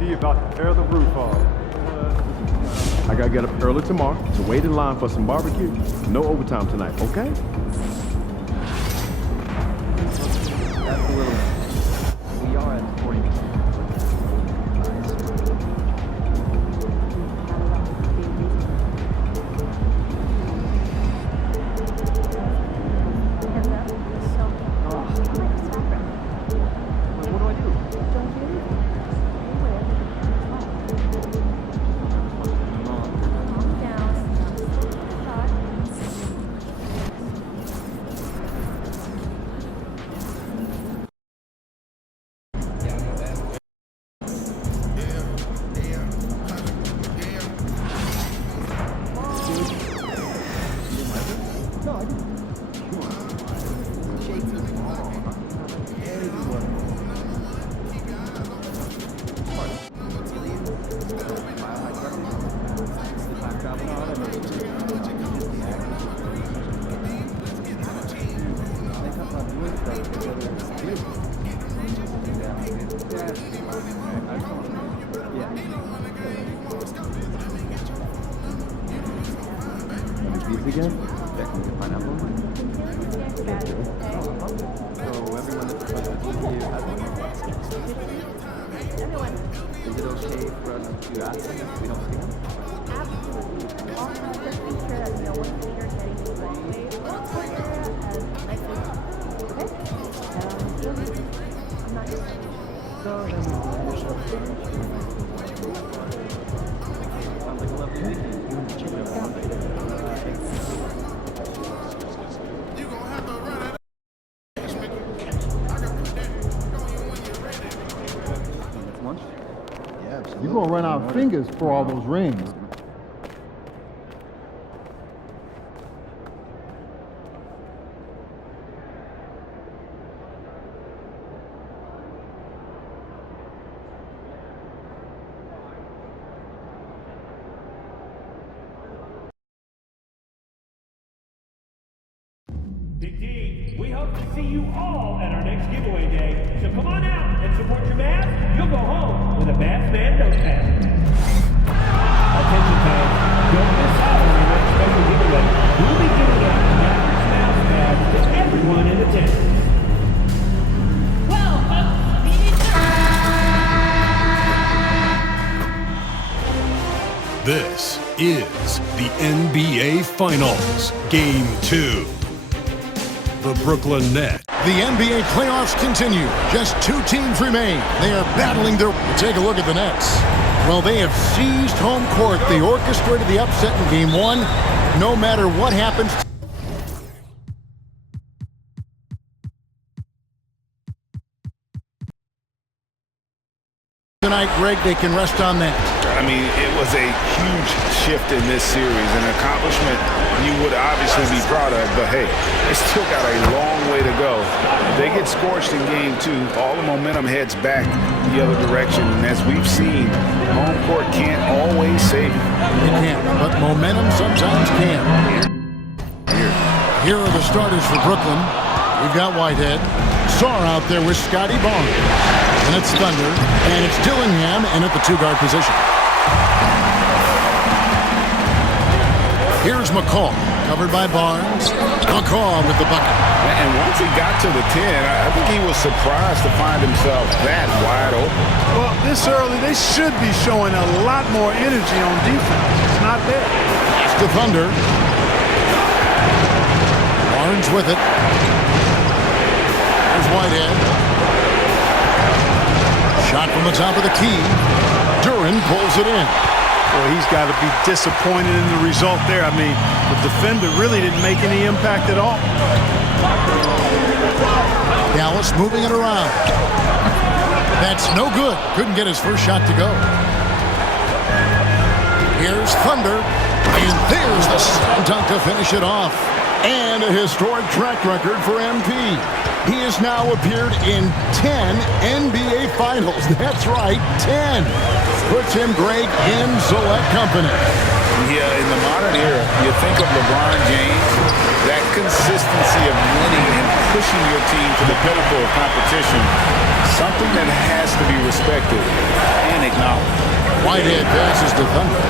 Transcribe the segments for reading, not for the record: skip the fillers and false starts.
He about to tear the roof off. I gotta get up early tomorrow to wait in line for some barbecue. No overtime tonight, okay? That's a little... We are at 40 minutes. Again? Yeah, can we get pineapple? So everyone that's supposed to be here has one? Everyone. Is it okay for us to ask them if we don't see them? Absolutely. Also, just make sure that no one's leaders heading to the runway or corner as nice as okay? I'm not your friend. So then sounds like a lovely weekend. You're going to run out of fingers for all those rings. Big D, we hope to see you all at our next giveaway day. So come on out and support your Mavs. You'll go home with a Mavs Man notepad. Attention fans, don't miss out on our next special giveaway. We'll be giving out Mavericks Mavs pads to everyone in attendance. This is the NBA Finals, Game 2. The Brooklyn Nets. The NBA playoffs continue. Just two teams remain. They are battling their... Take a look at the Nets. Well, they have seized home court. They orchestrated the upset in Game 1. No matter what happens... tonight, Greg, they can rest on that. I mean, it was a huge shift in this series, an accomplishment you would obviously be proud of, but hey, they still got a long way to go. If they get scorched in Game 2, all the momentum heads back the other direction, and as we've seen, home court can't always save you. It can't, but momentum sometimes can. Here are the starters for Brooklyn. We've got Whitehead. Sarr out there with Scotty Barnes. And it's Thunder, and it's Dillingham in at the two-guard position. Here's McCall, covered by Barnes. McCall with the bucket. And once he got to the 10, I think he was surprised to find himself that wide open. Well, this early, they should be showing a lot more energy on defense. It's not there. It's the Thunder. Barnes with it. There's Whitehead. Shot from the top of the key. Duren pulls it in. Well, he's got to be disappointed in the result there. I mean, the defender really didn't make any impact at all. Dallas moving it around. That's no good. Couldn't get his first shot to go. Here's Thunder. And there's the slam dunk to finish it off. And a historic track record for MP. He has now appeared in 10 NBA Finals. That's right, 10. Puts him, Greg, in select company. Yeah, in the modern era, you think of LeBron James, that consistency of winning and pushing your team to the pinnacle of competition, something that has to be respected. And it now. Whitehead passes to Thunder.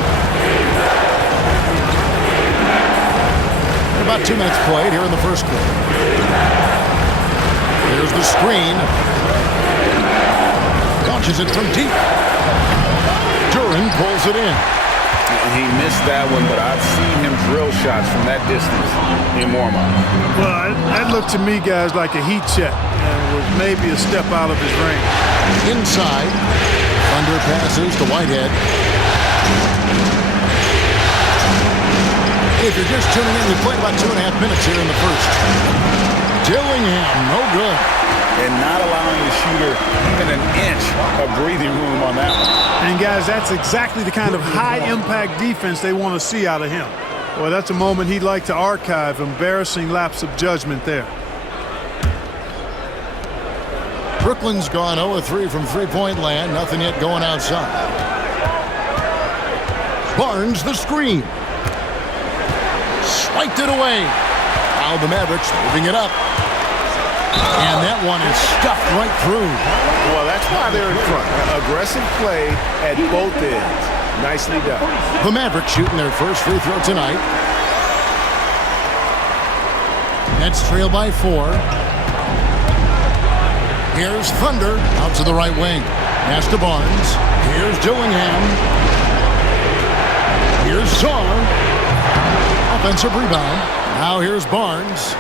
About 2 minutes played here in the first quarter. Here's the screen. Launches it from deep. Duran pulls it in. He missed that one, but I've seen him drill shots from that distance in warm-up. Well, that looked to me, guys, like a heat check, and was maybe a step out of his range. Inside, Thunder passes to Whitehead. If you're just tuning in, we played about 2.5 minutes here in the first. Dillingham, no good. And not allowing the shooter even an inch of breathing room on that one. And, guys, that's exactly the kind of high-impact defense they want to see out of him. Well, that's a moment he'd like to archive. Embarrassing lapse of judgment there. Brooklyn's gone 0-3 from three-point land. Nothing yet going outside. Barnes the screen. Swiped it away. Now the Mavericks moving it up. And that one is stuffed right through. Well, that's why they're in front. Aggressive play at both ends. Nicely done. The Mavericks shooting their first free throw tonight. Nets trail by 4. Here's Thunder out to the right wing. Pass to Barnes. Here's Dillingham. Here's Czar. Offensive rebound. Now here's Barnes.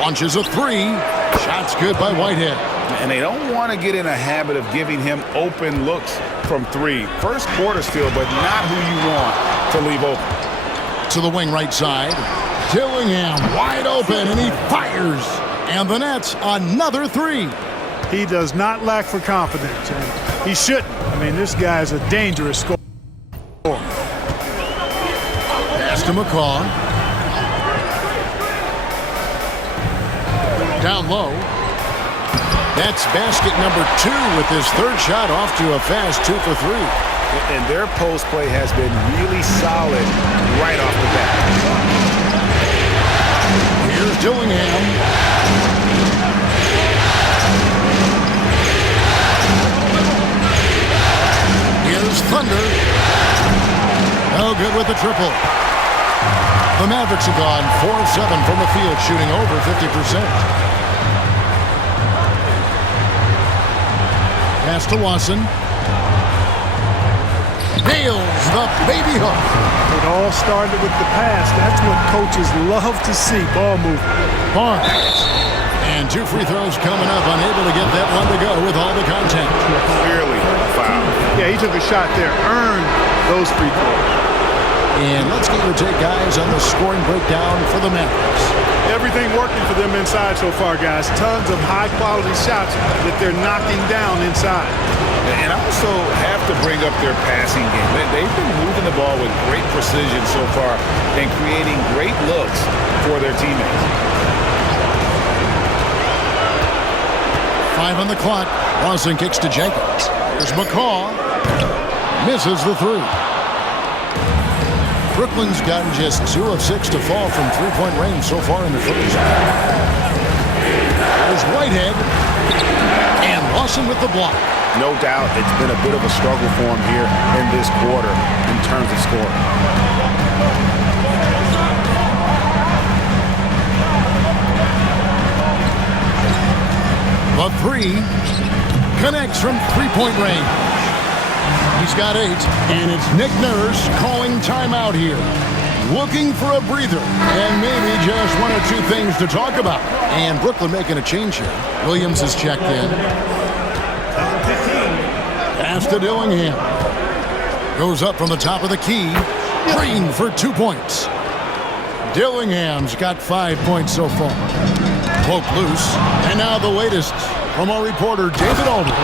Launches a 3. Shot's good by Whitehead. And they don't want to get in a habit of giving him open looks from 3. First quarter still, but not who you want to leave open. To the wing right side. Dillingham wide open, and he fires. And the Nets another 3. He does not lack for confidence, and he shouldn't. I mean, this guy's a dangerous scorer. Pass to McCaw. Down low. That's basket number 2 with his third shot off to a fast 2 for 3. And their post play has been really solid right off the bat. Here's Dillingham. Here's Thunder. No good with the triple. The Mavericks have gone 4 of 7 from the field, shooting over 50%. Pass to Watson. Nails the baby hook. It all started with the pass. That's what coaches love to see, ball movement. Barnes. And 2 free throws coming up, unable to get that one to go with all the contact. Clearly foul. Yeah, he took a shot there, earned those free throws. And let's get your take, guys, on the scoring breakdown for the Mavericks. Everything working for them inside so far, guys. Tons of high-quality shots that they're knocking down inside. And I also have to bring up their passing game. They've been moving the ball with great precision so far and creating great looks for their teammates. 5 on the clock. Lawson kicks to Jenkins. Here's McCaw. Misses the 3. Brooklyn's gotten just 2 of 6 to fall from three-point range so far in the first. There's Whitehead. And Lawson with the block. No doubt it's been a bit of a struggle for him here in this quarter in terms of scoring. The 3 connects from three-point range. He's got 8, and it's Nick Nurse calling timeout here. Looking for a breather, and maybe just 1 or 2 things to talk about. And Brooklyn making a change here. Williams has checked in. Pass to Dillingham. Goes up from the top of the key. Green for 2 points. Dillingham's got 5 points so far. Poke loose. And now the latest from our reporter, David Aldridge.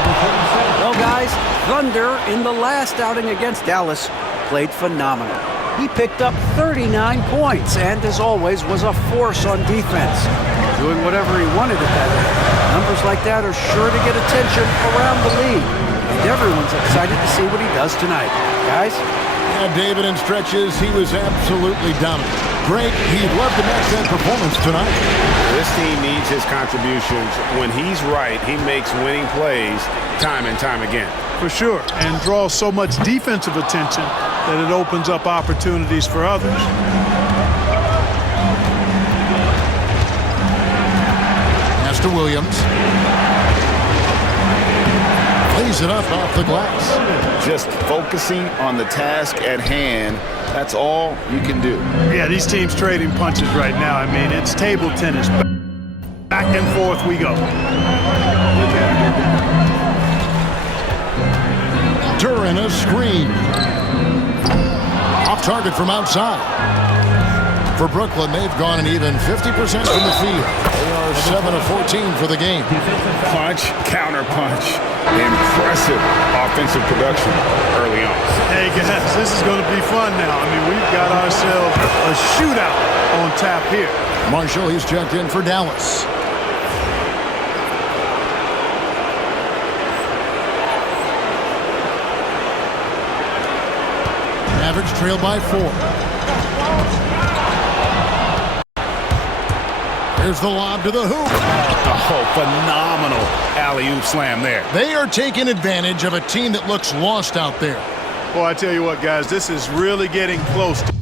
Well, guys, Thunder in the last outing against Dallas played phenomenal. He picked up 39 points and, as always, was a force on defense, doing whatever he wanted at that end. Numbers like that are sure to get attention around the league, and everyone's excited to see what he does tonight. Guys? Yeah, David, in stretches, he was absolutely dominant. Great. He'd love to match that performance tonight. This team needs his contributions. When he's right, he makes winning plays time and time again. For sure, and draws so much defensive attention that it opens up opportunities for others. Pass to Williams. Plays it up off the glass. Just focusing on the task at hand, that's all you can do. Yeah, these teams trading punches right now. I mean, it's table tennis. Back and forth we go. Duran a screen. Off target from outside. For Brooklyn, they've gone an even 50% from the field. They are 7 of 14 for the game. Punch, counter punch. Impressive offensive production early on. Hey guys, this is going to be fun now. I mean, we've got ourselves a shootout on tap here. Marshall, he's checked in for Dallas. Mavericks trail by 4. There's the lob to the hoop. Oh, phenomenal alley-oop slam there. They are taking advantage of a team that looks lost out there. Boy, I tell you what, guys, this is really getting close to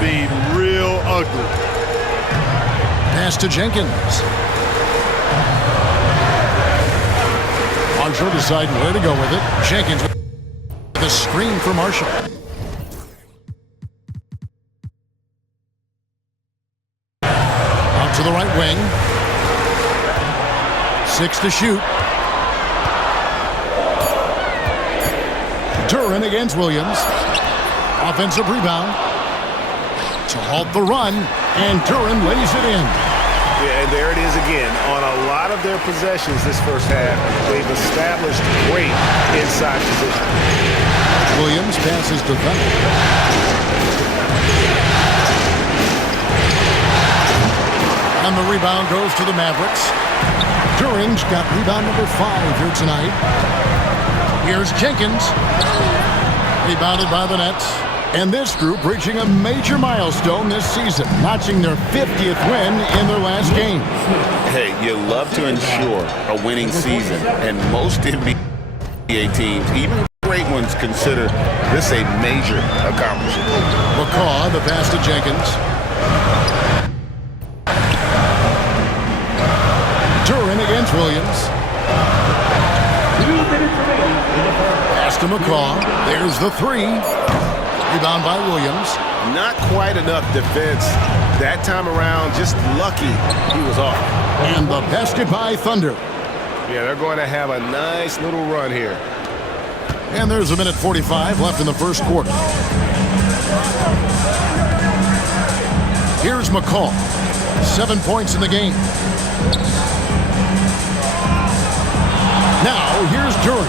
being real ugly. Pass to Jenkins. Marshall deciding where to go with it. Jenkins with the screen for Marshall. Out to the right wing. 6 to shoot. Duran against Williams. Offensive rebound. To halt the run, and Duran lays it in. Yeah, and there it is again. On a lot of their possessions this first half, they've established great inside position. Williams passes to Thunder. And the rebound goes to the Mavericks. Duran's got rebound number 5 here tonight. Here's Jenkins. Rebounded by the Nets. And this group reaching a major milestone this season, notching their 50th win in their last game. Hey, you love to ensure a winning season, and most NBA teams, even great ones, consider this a major accomplishment. McCaw, the pass to Jenkins. Duran against Williams. 2 minutes remaining in the first. Pass to McCaw. There's the 3. Rebound by Williams. Not quite enough defense that time around. Just lucky he was off. And the basket by Thunder. Yeah, they're going to have a nice little run here. And there's 1:45 left in the first quarter. Here's McCaw. 7 points in the game. Now, here's Duran.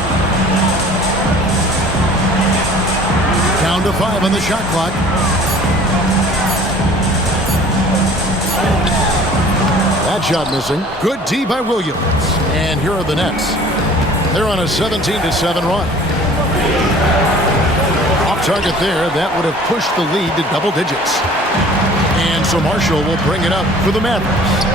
Down to 5 on the shot clock. That shot missing. Good D by Williams. And here are the Nets. They're on a 17-7 run. Off target there, that would have pushed the lead to double digits. And so Marshall will bring it up for the Mavericks.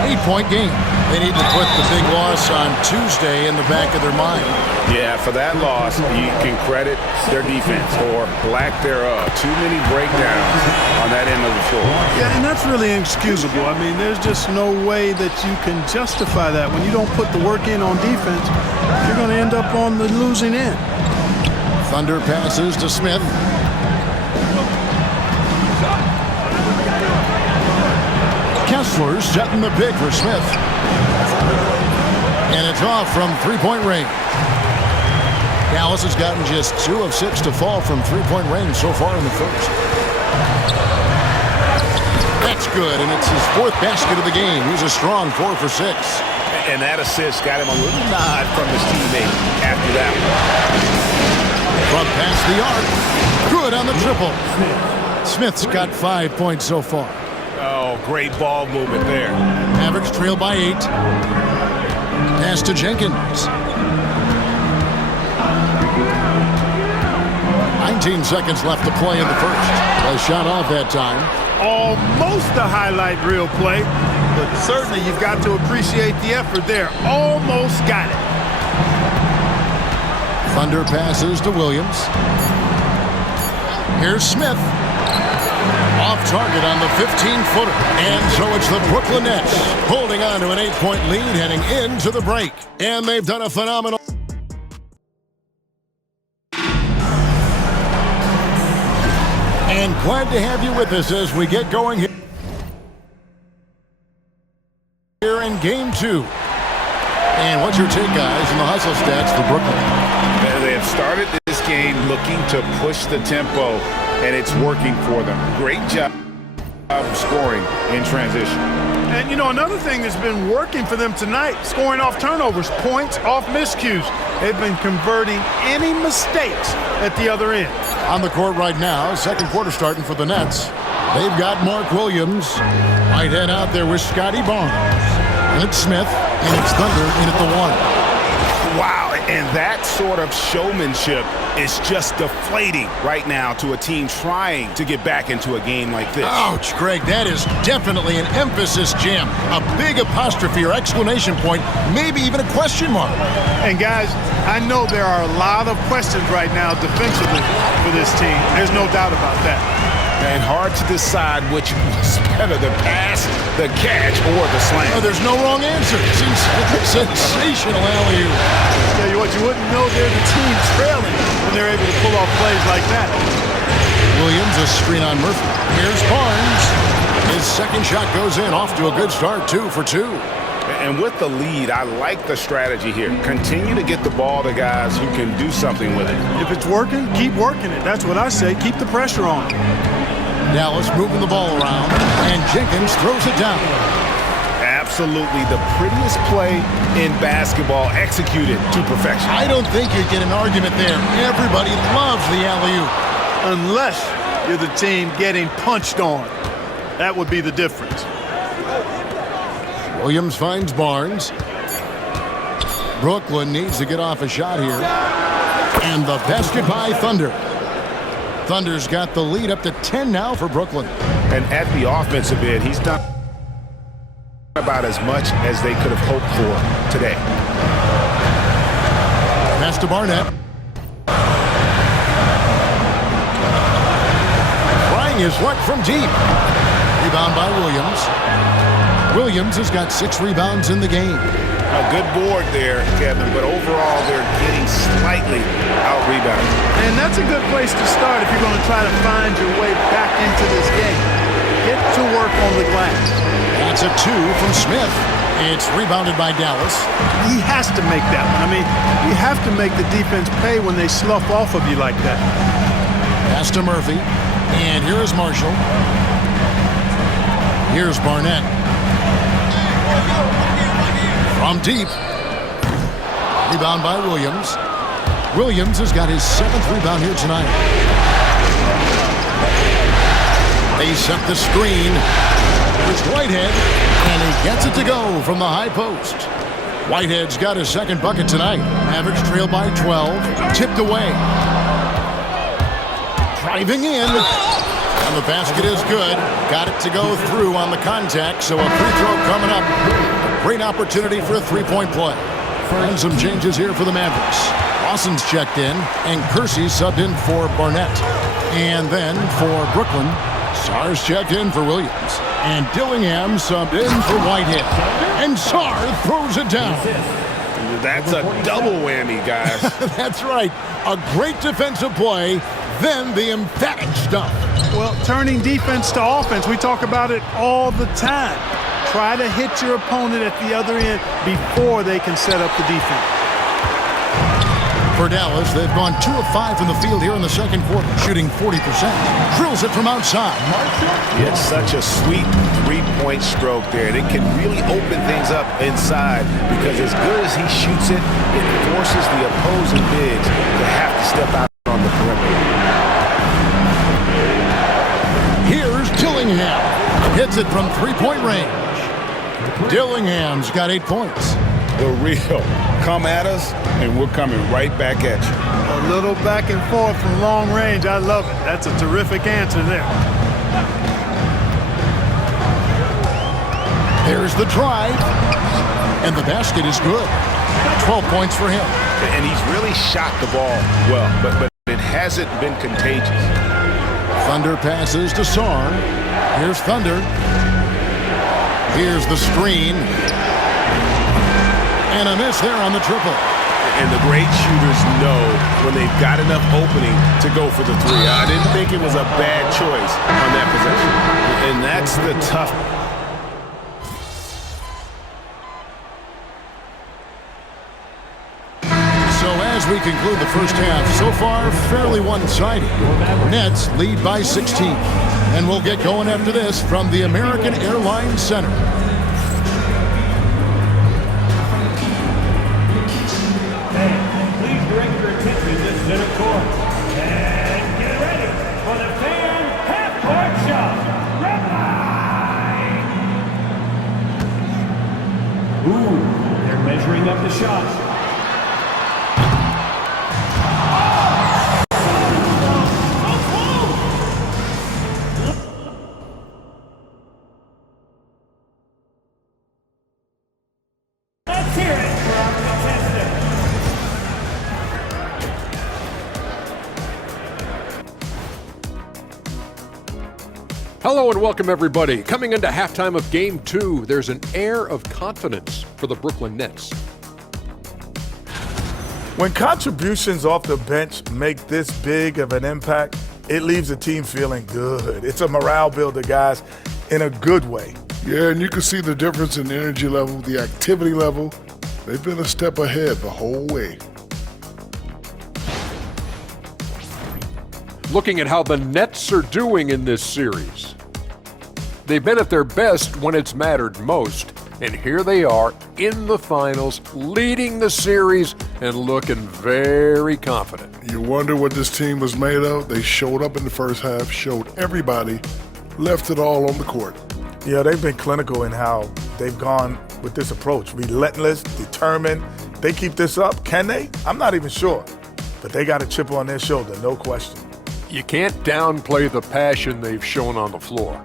8-point game. They need to put the big loss on Tuesday in the back of their mind. Yeah, for that loss, you can credit their defense or lack thereof. Too many breakdowns on that end of the floor. Yeah, and that's really inexcusable. I mean, there's just no way that you can justify that. When you don't put the work in on defense, you're going to end up on the losing end. Thunder passes to Smith. Kessler's setting the pick for Smith. And it's off from three-point range. Dallas has gotten just 2 of 6 to fall from three-point range so far in the first. That's good, and it's his 4th basket of the game. He's a strong 4 for 6. And that assist got him a little nod from his teammate after that one. From past the arc. Good on the triple. Smith's got 5 points so far. Oh, great ball movement there. Mavericks trail by 8. Pass to Jenkins. 19 seconds left to play in the first. A shot off that time. Almost a highlight reel play, but certainly you've got to appreciate the effort there. Almost got it. Thunder passes to Williams. Here's Smith. Off target on the 15-footer. And so it's the Brooklyn Nets holding on to an 8-point lead heading into the break. And they've done a phenomenal... And glad to have you with us as we get going here in Game 2. And what's your take, guys, in the hustle stats for Brooklyn? They have started this game looking to push the tempo, and it's working for them. Great job of scoring in transition. And, you know, another thing that's been working for them tonight, scoring off turnovers, points off miscues. They've been converting any mistakes at the other end. On the court right now, second quarter starting for the Nets. They've got Mark Williams. Whitehead out there with Scotty Barnes. And it's Smith, and it's Thunder in at the 1. Wow, and that sort of showmanship is just deflating right now to a team trying to get back into a game like this. Ouch, Greg, that is definitely an emphasis jam. A big apostrophe or exclamation point, maybe even a question mark. And guys, I know there are a lot of questions right now defensively for this team. There's no doubt about that. And hard to decide which was better, the pass, the catch, or the slam. Oh, there's no wrong answer. Sensational alley-oop. Tell you what, you wouldn't know they're the team trailing when they're able to pull off plays like that. Williams, a screen on Murphy. Here's Barnes. His second shot goes in, off to a good start, 2 for 2. And with the lead, I like the strategy here. Continue to get the ball to guys who can do something with it. If it's working, keep working it. That's what I say. Keep the pressure on. Dallas moving the ball around, and Jenkins throws it down. Absolutely the prettiest play in basketball, executed to perfection. I don't think you get an argument there. Everybody loves the alley-oop. Unless you're the team getting punched on. That would be the difference. Williams finds Barnes. Brooklyn needs to get off a shot here. And the basket by Thunder. Thunder's got the lead up to 10 now for Brooklyn. And at the offensive end, he's done about as much as they could have hoped for today. Pass to Barnett. Trying his luck from deep. Rebound by Williams. Williams has got 6 rebounds in the game. A good board there, Kevin, but overall they're getting slightly out-rebounded. And that's a good place to start if you're going to try to find your way back into this game. Get to work on the glass. That's a 2 from Smith. It's rebounded by Dallas. He has to make that one. I mean, you have to make the defense pay when they slough off of you like that. Pass to Murphy. And here is Marshall. Here's Barnett. From deep. Rebound by Williams. Williams has got his 7th rebound here tonight. They set the screen. It's Whitehead, and he gets it to go from the high post. Whitehead's got his 2nd bucket tonight. Average trail by 12. Tipped away. Driving in. And the basket is good. Got it to go through on the contact, so a free throw coming up. A great opportunity for a 3-point play. And some changes here for the Mavericks. Lawson's checked in, and Kersey subbed in for Barnett. And then for Brooklyn, Sarr's checked in for Williams. And Dillingham subbed in for Whitehead. And Sarr throws it down. That's a double whammy, guys. That's right. A great defensive play, then the emphatic stuff. Well, turning defense to offense, we talk about it all the time. Try to hit your opponent at the other end before they can set up the defense. For Dallas, they've gone 2 of 5 from the field here in the second quarter, shooting 40%. Drills it from outside. It's such a sweet 3-point stroke there. And it can really open things up inside because as good as he shoots it, it forces the opposing bigs to have to step out on the perimeter. Here's Dillingham. Hits it from 3-point range. Dillingham's got 8 points. the real. Come at us, and we're coming right back at you. A little back and forth from long range. I love it. That's a terrific answer there. There's the drive, and the basket is good. 12 points for him. And he's really shot the ball well, but it hasn't been contagious. Thunder passes to Sarn. Here's Thunder. Here's the screen. And a miss there on the triple. And the great shooters know when they've got enough opening to go for the three. I didn't think it was a bad choice on that possession. And that's the tough. So as we conclude the first half, so far fairly one-sided. Nets lead by 16. And we'll get going after this from the American Airlines Center. Please direct your attention to center court. And get ready for the fan half-court shot. Red line! Ooh, they're measuring up the shot. Let's hear it for our contestant. Hello and welcome, everybody. Coming into halftime of Game 2, there's an air of confidence for the Brooklyn Nets. When contributions off the bench make this big of an impact, it leaves the team feeling good. It's a morale builder, guys, in a good way. Yeah, and you can see the difference in energy level, the activity level. They've been a step ahead the whole way. Looking at how the Nets are doing in this series. They've been at their best when it's mattered most, and here they are in the finals, leading the series and looking very confident. You wonder what this team was made of? They showed up in the first half, showed everybody, left it all on the court. Yeah, they've been clinical in how they've gone with this approach. Relentless, determined. They keep this up. Can they? I'm not even sure. But they got a chip on their shoulder, no question. You can't downplay the passion they've shown on the floor.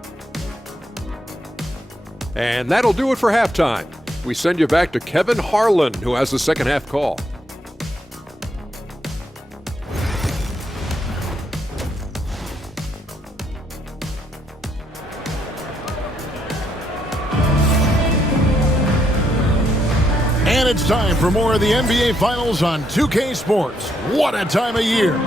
And that'll do it for halftime. We send you back to Kevin Harlan, who has the second half call. And it's time for more of the NBA Finals on 2K Sports. What a time of year.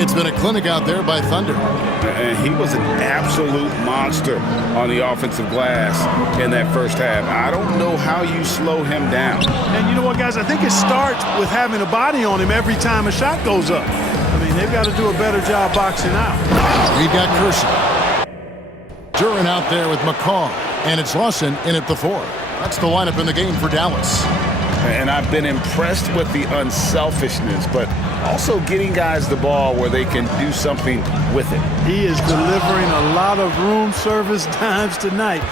It's been a clinic out there by Thunder. And he was an absolute monster on the offensive glass in that first half. I don't know how you slow him down. And you know what, guys? I think it starts with having a body on him every time a shot goes up. I mean, they've got to do a better job boxing out. We've got Kersey. Duran out there with McCaw. And it's Lawson in at the 4. That's the lineup in the game for Dallas. And I've been impressed with the unselfishness, but also getting guys the ball where they can do something with it. He is delivering a lot of room service times tonight.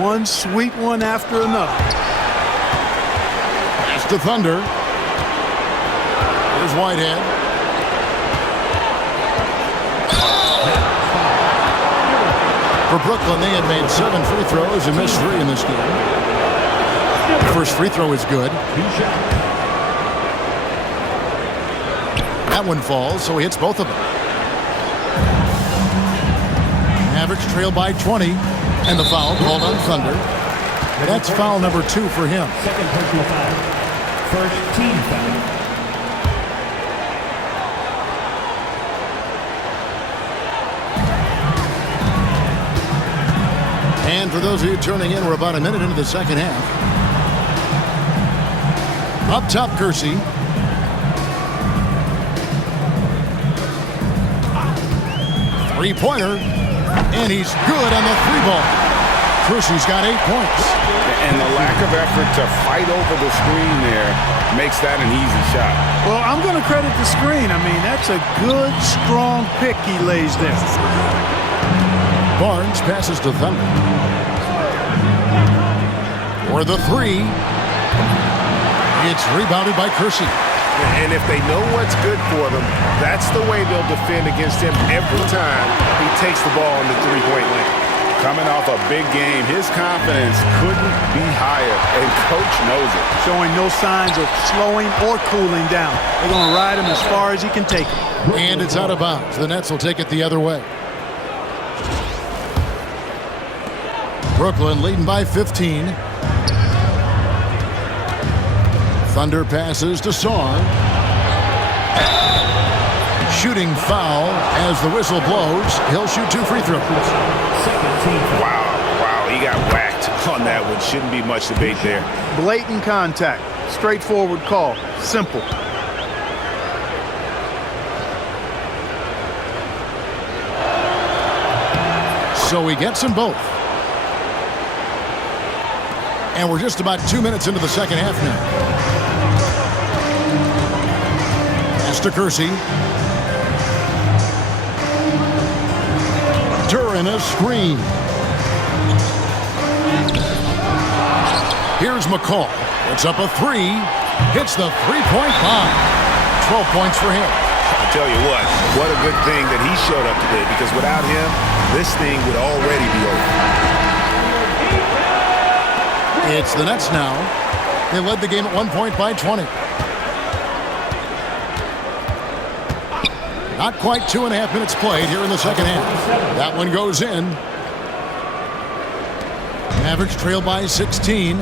One sweet one after another. Pass to Thunder. Here's Whitehead. For Brooklyn, they had made 7 free throws and missed 3 in this game. First free throw is good. That one falls, so he hits both of them. Mavericks trail by 20, and the foul called on Thunder. That's foul number 2 for him. Second personal foul. First team foul. And for those of you tuning in, we're about a minute into the second half. Up top, Kersey. Three-pointer. And he's good on the 3-ball. Kersey's got 8 points. And the lack of effort to fight over the screen there makes that an easy shot. Well, I'm going to credit the screen. I mean, that's a good, strong pick he lays there. Barnes passes to Thunder. For the 3. It's rebounded by Kersey. And if they know what's good for them, that's the way they'll defend against him every time he takes the ball in the three-point lane. Coming off a big game, his confidence couldn't be higher, and Coach knows it. Showing no signs of slowing or cooling down. They're going to ride him as far as he can take him. And it's out of bounds. The Nets will take it the other way. Brooklyn leading by 15. Thunder passes to Sarr. Shooting foul as the whistle blows. He'll shoot 2 free throws. Wow, he got whacked on that one. Shouldn't be much debate there. Blatant contact. Straightforward call. Simple. So he gets them both. And we're just about 2 minutes into the second half now. Pass to Kersey. Duran a screen. Here's McCall. It's up a 3. Hits the three-point line. 12 points for him. I tell you what a good thing that he showed up today, because without him, this thing would already be over. It's the Nets now. They led the game at 1 point by 20. Not quite 2.5 minutes played here in the second half. That one goes in. Mavericks trail by 16.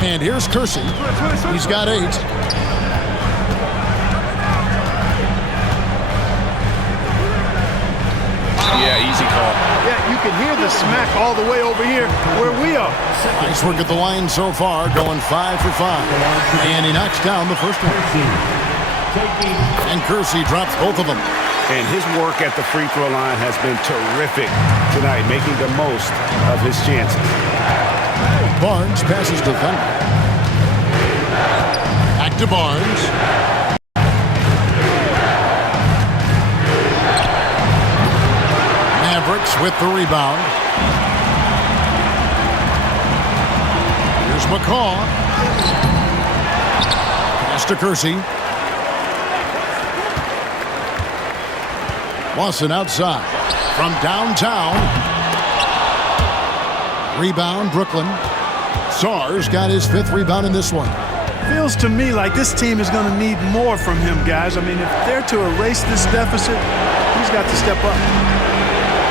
And here's Kersey. He's got 8. Yeah, easy call. Yeah, you can hear the smack all the way over here where we are. Nice work at the line so far, going 5 for 5. And he knocks down the first one. And Kersey drops both of them. And his work at the free throw line has been terrific tonight, making the most of his chances. Barnes passes to Thunder. Back to Barnes. Mavericks with the rebound. Here's McCall. Pass to Kersey. Lawson outside from downtown. Rebound, Brooklyn. Sarr's got his 5th rebound in this one. Feels to me like this team is going to need more from him, guys. I mean, if they're to erase this deficit, he's got to step up.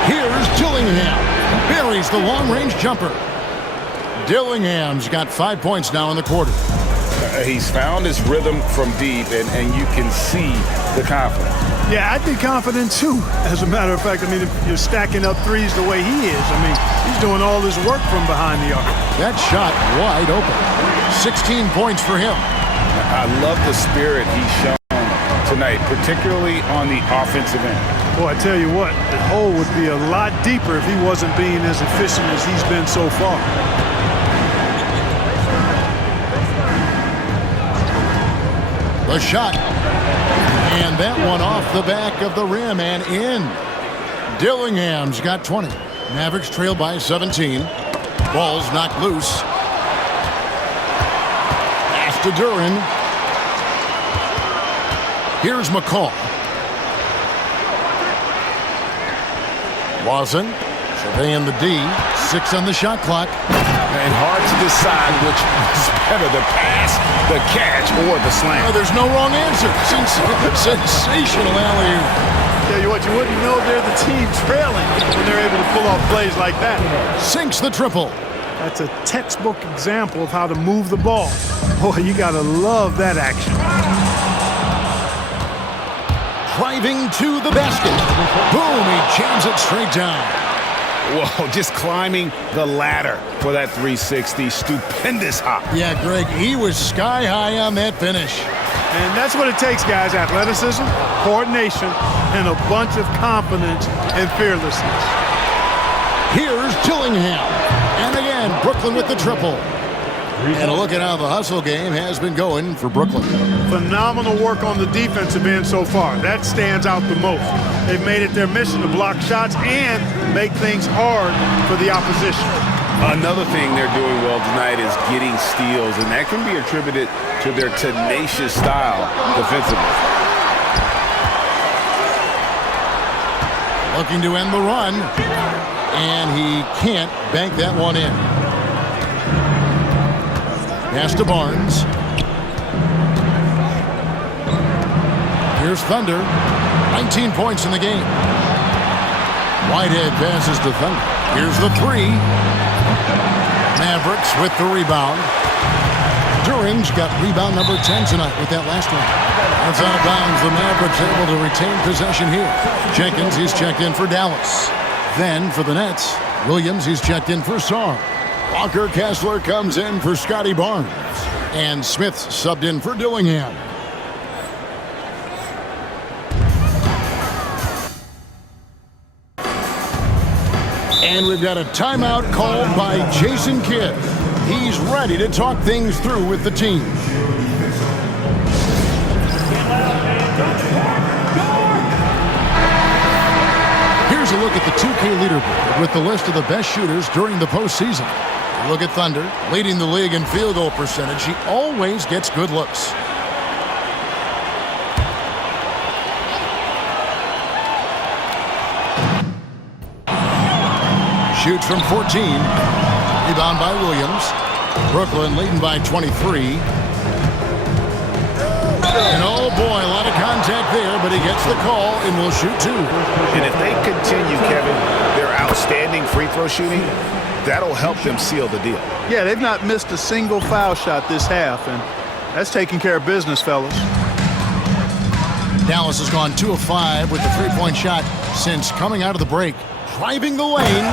Here's Dillingham. Buries the long-range jumper. Dillingham's got 5 points now in the quarter. He's found his rhythm from deep, and you can see the confidence. Yeah, I'd be confident too. As a matter of fact, I mean, if you're stacking up threes the way he is, I mean, he's doing all this work from behind the arc. That shot wide open. 16 points for him. I love the spirit he's shown tonight, particularly on the offensive end. Boy, I tell you what, the hole would be a lot deeper if he wasn't being as efficient as he's been so far. The shot. And that one off the back of the rim and in. Dillingham's got 20. Mavericks trail by 17. Ball's knocked loose. Pass to Duran. Here's McCall. Lawson surveying the D. 6 on the shot clock. And hard to decide which is better, the pass, the catch, or the slam. Oh, there's no wrong answer. Sensational alley-oop. Tell you what, you wouldn't know they're the team trailing when they're able to pull off plays like that. Sinks the triple. That's a textbook example of how to move the ball. Boy, you gotta love that action. Driving to the basket. Boom, he jams it straight down. Whoa, just climbing the ladder for that 360. Stupendous hop. Yeah, Greg, he was sky high on that finish. And that's what it takes, guys. Athleticism, coordination, and a bunch of confidence and fearlessness. Here's Dillingham. And again, Brooklyn with the triple. And a look at how the hustle game has been going for Brooklyn. Phenomenal work on the defensive end so far. That stands out the most. They've made it their mission to block shots and make things hard for the opposition. Another thing they're doing well tonight is getting steals, and that can be attributed to their tenacious style defensively. Looking to end the run, and he can't bank that one in. Pass to Barnes. Here's Thunder. 19 points in the game. Whitehead passes to Thunder. Here's the three. Mavericks with the rebound. During's got rebound number 10 tonight with that last one. That's out of bounds. The Mavericks able to retain possession here. Jenkins, he's checked in for Dallas. Then for the Nets, Williams, he's checked in for Sarr. Walker Kessler comes in for Scotty Barnes. And Smith's subbed in for Dillingham. And we've got a timeout called by Jason Kidd. He's ready to talk things through with the team. Here's a look at the 2K leaderboard with the list of the best shooters during the postseason. Look at Thunder, leading the league in field goal percentage. He always gets good looks. Shoots from 14. Rebound by Williams. Brooklyn leading by 23. And oh boy, a lot of contact there, but he gets the call and will shoot two. And if they continue, Kevin, their outstanding free throw shooting, that'll help them seal the deal. Yeah, they've not missed a single foul shot this half, and that's taking care of business, fellas. Dallas has gone 2 of 5 with the three-point shot since coming out of the break. Driving the lane.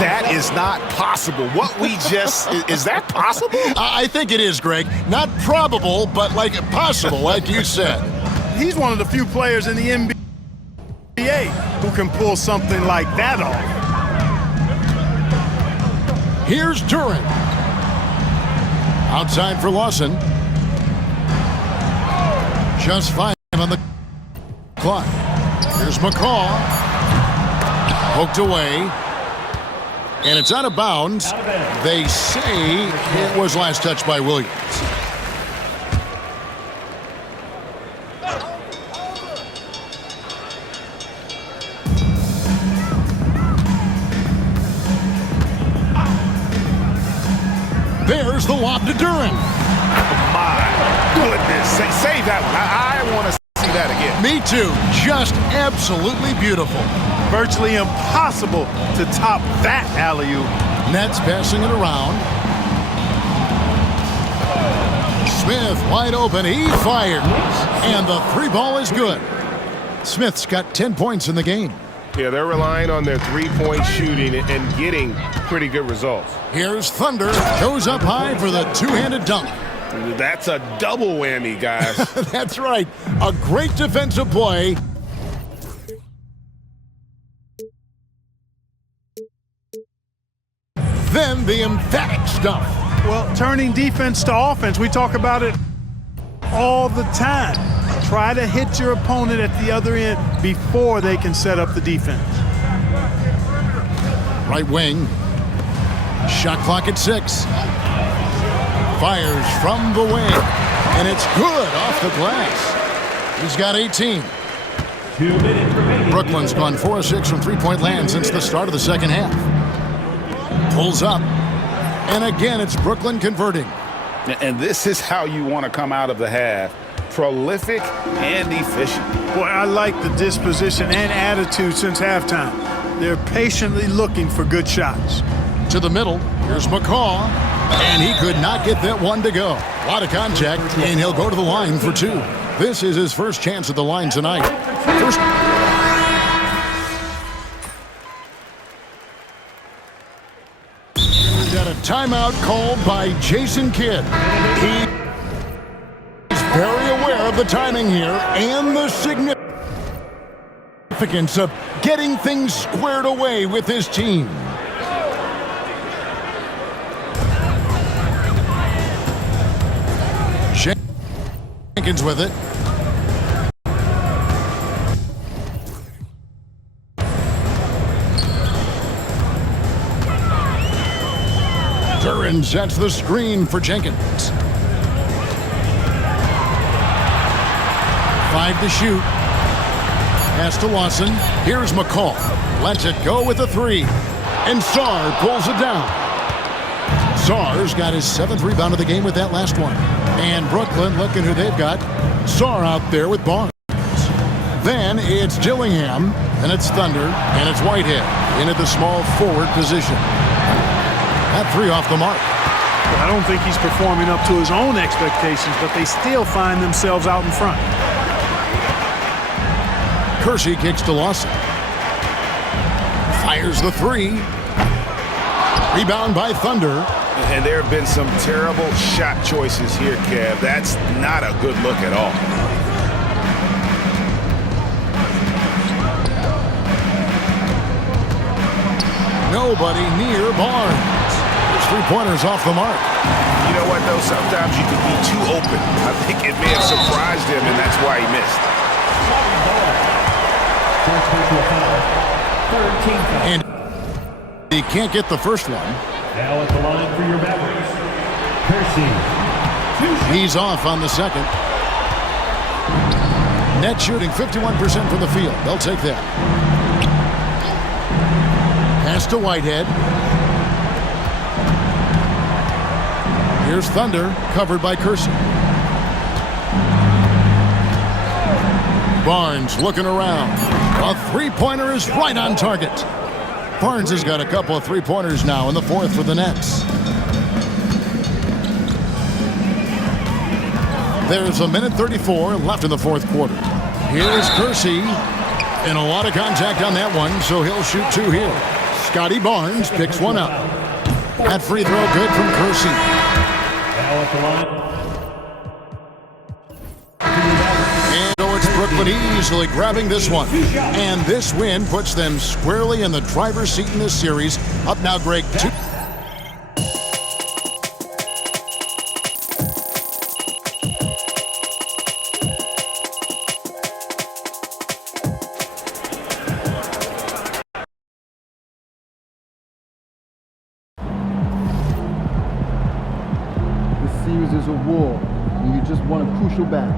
That is not possible. What we just, is that possible? I think it is, Greg. Not probable, but like possible, like you said. He's one of the few players in the NBA who can pull something like that off. Here's During. Outside for Lawson. Just 5 on the clock. Here's McCaw. Poked away. And it's out of bounds. They say it was last touched by Williams. There's the lob to During. My goodness. Save that one. I want to see that again. Me too. Just absolutely beautiful. Virtually impossible to top that alley-oop. Nets passing it around. Smith wide open. He fires. And the three ball is good. Smith's got 10 points in the game. Yeah, they're relying on their three-point shooting and getting pretty good results. Here's Thunder. Goes up high for the two-handed dunk. That's a double whammy, guys. That's right. A great defensive play. Then the emphatic stuff. Well, turning defense to offense, we talk about it all the time. Try to hit your opponent at the other end before they can set up the defense. Right wing. Shot clock at 6. Fires from the wing. And it's good off the glass. He's got 18. 2 minutes remaining. Brooklyn's gone 4 of 6 from three-point land since the start of the second half. Pulls up. And again, it's Brooklyn converting. And this is how you want to come out of the half. Prolific and efficient. Boy, I like the disposition and attitude since halftime. They're patiently looking for good shots. To the middle, here's McCaw, and he could not get that one to go. A lot of contact, and he'll go to the line for 2. This is his first chance at the line tonight. First. We've got a timeout called by Jason Kidd. He's very aware of the timing here and the significance of getting things squared away with his team. Jenkins with it. Duran sets the screen for Jenkins. 5 to shoot. Pass to Lawson. Here's McCall. Lets it go with a 3. And Sarr pulls it down. Sarr's got his 7th rebound of the game with that last one. And Brooklyn, looking who they've got. Sarr out there with Barnes. Then it's Dillingham, and it's Thunder, and it's Whitehead in at the small forward position. That 3 off the mark. I don't think he's performing up to his own expectations, but they still find themselves out in front. Kersey kicks to Lawson. Fires the 3. Rebound by Thunder. And there have been some terrible shot choices here, Kev. That's not a good look at all. Nobody near Barnes. His 3-pointers off the mark. You know what, though? Sometimes you can be too open. I think it may have surprised him, and that's why he missed. And he can't get the first one. Now at the line for your Mavericks, Kersey. He's off on the second. Net shooting 51% from the field. They'll take that. Pass to Whitehead. Here's Thunder, covered by Kersey. Barnes looking around. A 3-pointer is right on target. Barnes has got a couple of 3-pointers now in the 4th for the Nets. There's a minute 34 left in the 4th quarter. Here's Kersey. And a lot of contact on that one, so he'll shoot 2 here. Scotty Barnes picks one up. That free throw good from Kersey. Now at the line. And so it's Brooklyn easily grabbing this one. And this win puts them squarely in the driver's seat in this series. Up now, Greg. 2. This series is a war, and you just won a crucial battle.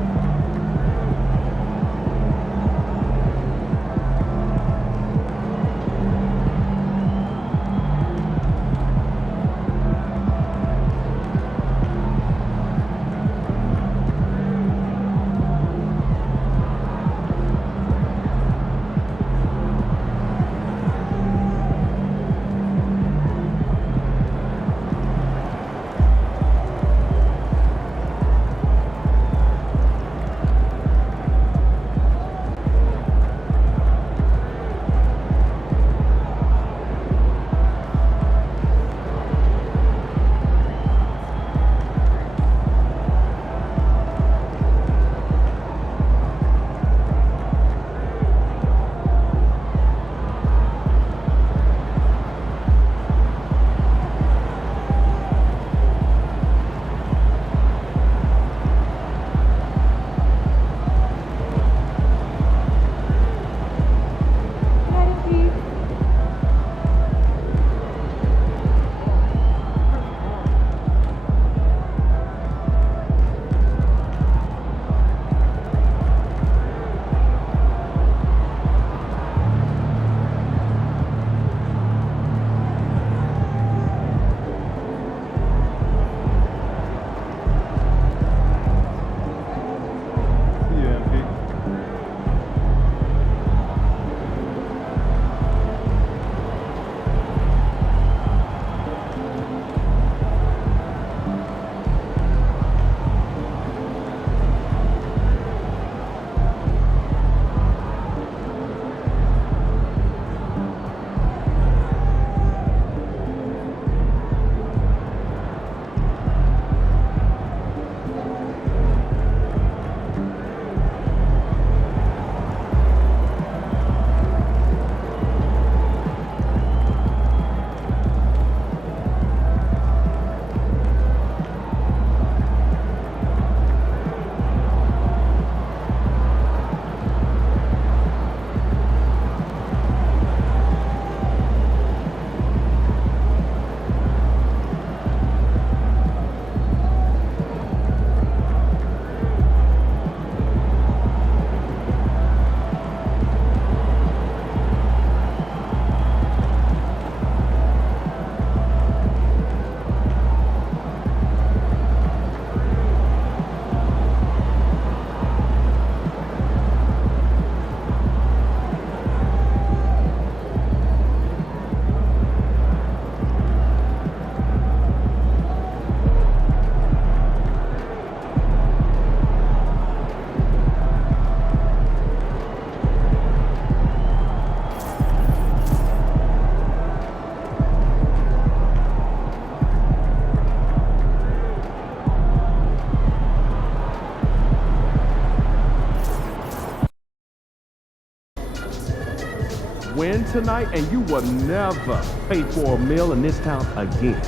Win tonight and you will never pay for a meal in this town again.